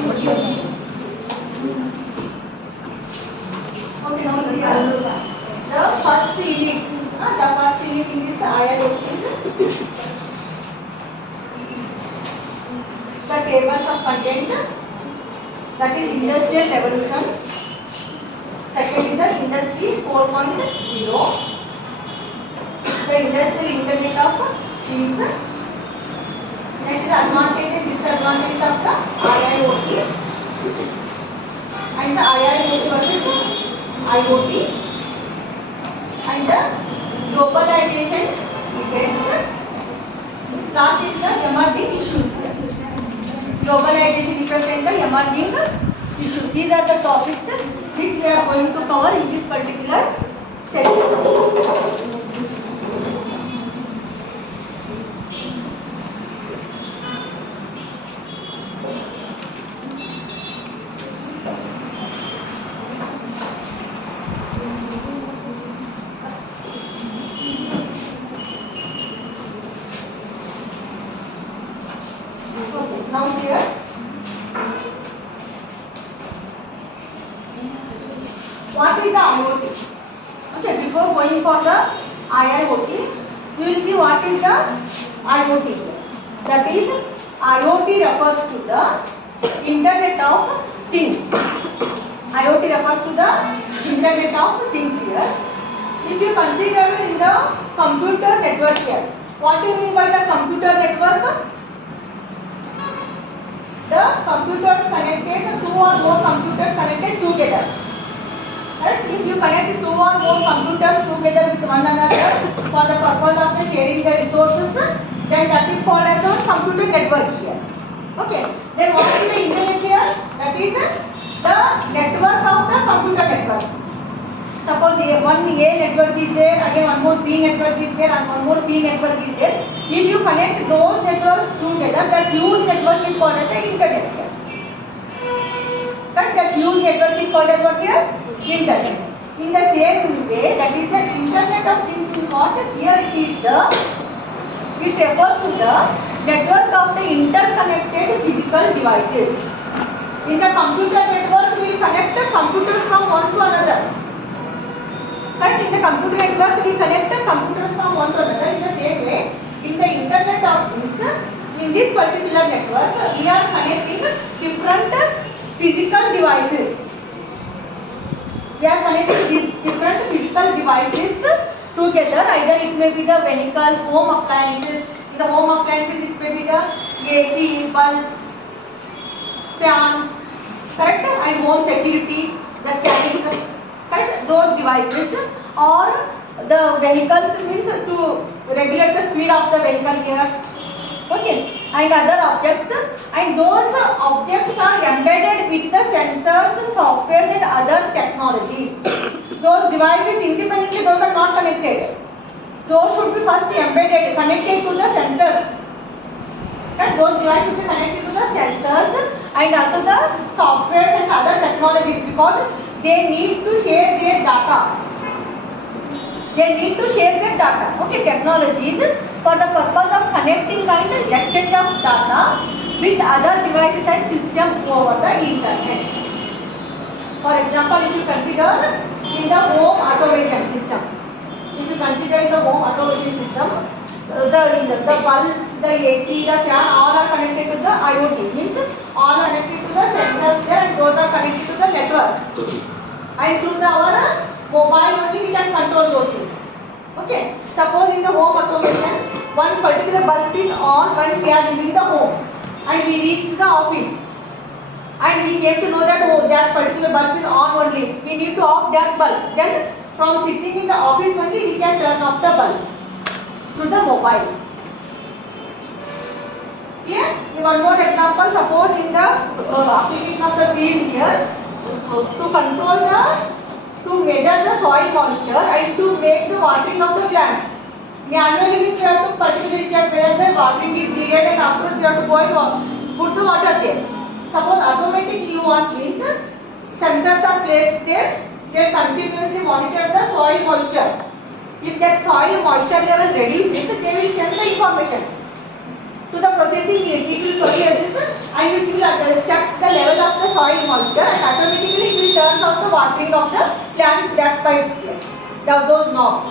Okay, now see the first unit. The first unit in this IIoT is the tables of content. That is industrial revolution. Second is the industry 4.0. The industrial internet of things. Next is advantage and disadvantage of the IIoT. And the IIoT versus IoT. And the globalization effects. Last is the emerging issues. Globalization effect and the emerging issues. These are the topics which we are going to cover in this particular session. Now here, what is the IoT? Okay, before going for the IIoT, we will see what is the IoT. That is, IoT refers to the Internet of Things. IoT refers to the Internet of Things here. If you consider in the computer network here, what do you mean by the computer network? The computers connected, two or more computers connected together. Right? If you connect two or more computers together with one another for the purpose of the sharing the resources, then that is called as a computer network here. Okay. Then what is the internet here? That is the network of the computer networks. Suppose one A network is there, again one more B network is there, and one more C network is there. If you connect those networks together, that huge network is called as the internet here. Correct? That huge network is called as what here? Internet. In the same way, that is the Internet of Things is what? Here it is it refers to the network of the interconnected physical devices. In the computer network, we connect the computers from one to another. Correct? In the computer network, we connect the computers from one to another. In the same way, in the Internet of Things, in this particular network, we are connecting different physical devices. We are connecting different physical devices together. Either it may be the vehicles, home appliances. In the home appliances, it may be the AC, bulb, fan, correct? And home security, the scanning, correct? Those devices, or the vehicles means to regulate the speed of the vehicle here. Okay, and other objects, and those objects are embedded with the sensors, softwares and other technologies. Those devices independently, those are not connected. Those should be first embedded, connected to the sensors. Right? Those devices should be connected to the sensors and also the softwares and other technologies, because they need to share their data. Okay, technologies for the purpose of connecting and exchange of data with other devices and systems over the internet. For example, if you consider in the home automation system, the bulbs, the AC, the fan, all are connected to the IoT. Means all are connected to the sensors there, and those are connected to the network. And through our mobile only we can control those things. Okay. Suppose in the home automation, one particular bulb is on when we are leaving the home, and we reach the office, and we came to know that that particular bulb is on only. We need to off that bulb. Then from sitting in the office only, we can turn off the bulb through the mobile. Clear? One more example. Suppose in the application of the field here, to measure the soil moisture and to make the watering of the plants. Manually means you have to particularly check whether the watering is needed, and afterwards you have to go and put the water there. Suppose automatically you want means sensors are placed there, they continuously monitor the soil moisture. If that soil moisture level reduces, they will send the information. to the processing unit. It will process and it will checks the level of the soil moisture and automatically it will turn off the watering of the plant that pipes here. Those knobs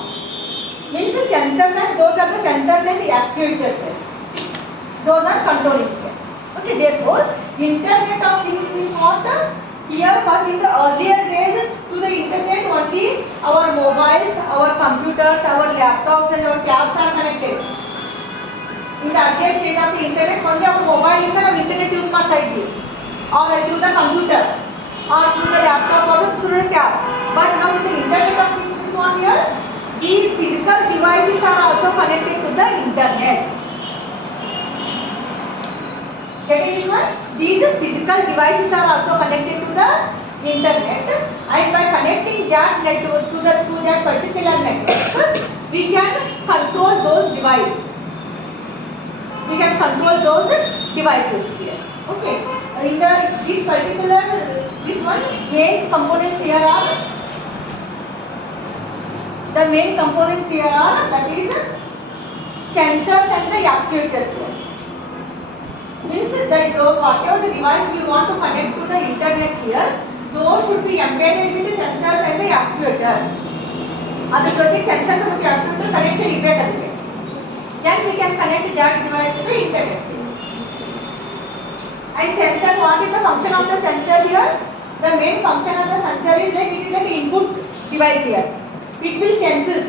means the sensors, and those are the sensors and the actuators here. Those are controlling here. Okay, therefore Internet of Things means what? Here first in the earlier days to the internet only our mobiles, our computers, our laptops and our tabs are connected. In the earlier stage of the internet only our mobile ಇಂದ ನಾವು internet use ಮಾಡ್ತಾ ಇದ್ವಿ, or through the computer or through the laptop or through the tab. But now in the Internet of Things is what here? These physical devices are also connected to the internet. Getting this one? These physical devices are also connected to the internet, and by connecting that network to that particular network, we can control those devices. We can control those devices here. Okay. In this particular this one main components here are that is sensors and the actuators here. Means that whatever the device we want to connect to the internet here, those should be embedded with the sensors and the actuators. Other sensors and the actuators connected immediately. Then we can connect that device to the internet. And sensor, what is the function of the sensor here? The main function of the sensor is that it is an input device here. It will senses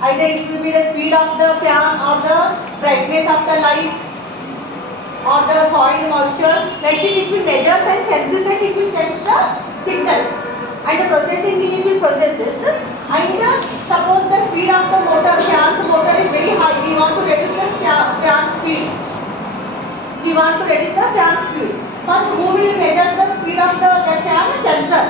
either it will be the speed of the fan or the brightness of the light or the soil moisture. Like this it will measure and senses and it will send the signal, and the processing unit will process this. And suppose the speed of the fan's motor is very high, we want to reduce the fan speed. First, who will measure the speed of the fan? Sensor.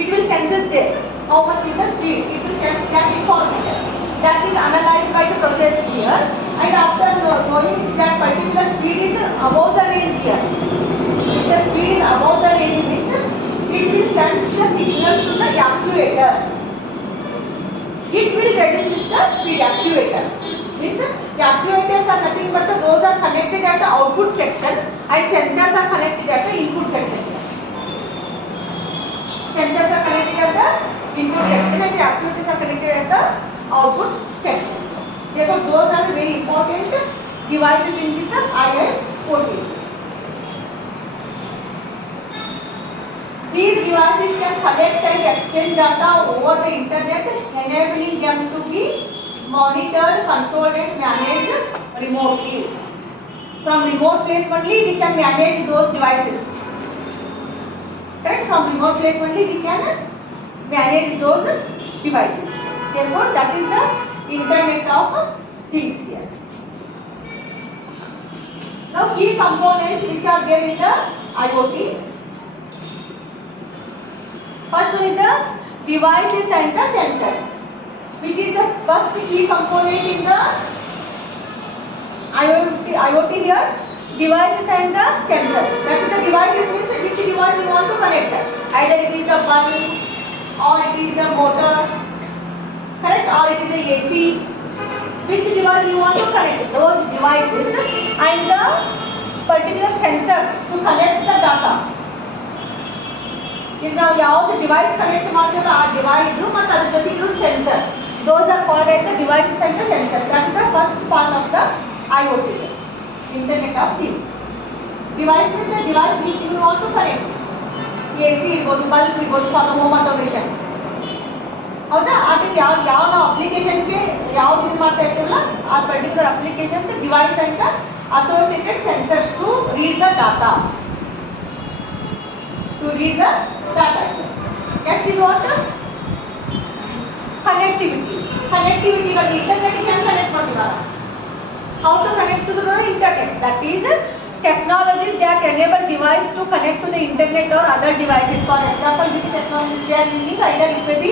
It will senses there. How much is the speed? It will sense that information. That is analyzed by the process here. And after knowing that particular speed is above the range here. If the speed is above the range means it will send the signals to the actuators. It will reduce the speed actuator. Means the actuators are nothing but those are connected at the output section and sensors are connected at the input section. Sensors are connected at the input section and the actuators are connected at the output section. Therefore, those are very important devices in this IIoT. These devices can collect and exchange data over the internet, enabling them to be monitored, controlled and managed remotely. From remote place only we can manage those devices. Correct? From remote place only we can manage those devices. Therefore, that is the Internet of Things here. Now, key components which are there in the IoT. First one is the devices and the sensors, which is the first key component in the IoT here. Devices and the sensors. That is the devices means which device you want to connect. Either it is the bulb or it is the motor, correct, or it is the AC. Which device you want to connect? Those devices and the particular sensors to collect the data. If now the device connect ಮಾಡ್ತೀವೋ ಆ device ಮತ್ತು ಅದರ ಜೊತೆಗೆ ಇರೋ sensor, those are called as the devices and the sensor. That is the first part of the IoT, Internet of Things. Device means the device which you want to connect. AC ಇರ್ಬೋದು, bulb ಇರ್ಬೋದು, for the home automation. ಹೌದಾ? ಅದಕ್ಕೆ ಯಾವ ನಾವು ಅಪ್ಲಿಕೇಶನ್ಗೆ ಯಾವ್ದು ಇದು ಮಾಡ್ತಾ ಇರ್ತೀವಲ್ಲ ಆ ಪರ್ಟಿಕ್ಯುಲರ್ ಅಪ್ಲಿಕೇಶನ್ ಡಿವೈಸ್ ಅಂತ associated sensors to read the data. Next is what? Connectivity. Connectivity got internet can connect ಮಾಡ್ತೀವಲ್ಲ. How to connect to the internet? That is technologies that enable device to connect to the internet or other devices. For example, which technologies we are using? Either it may be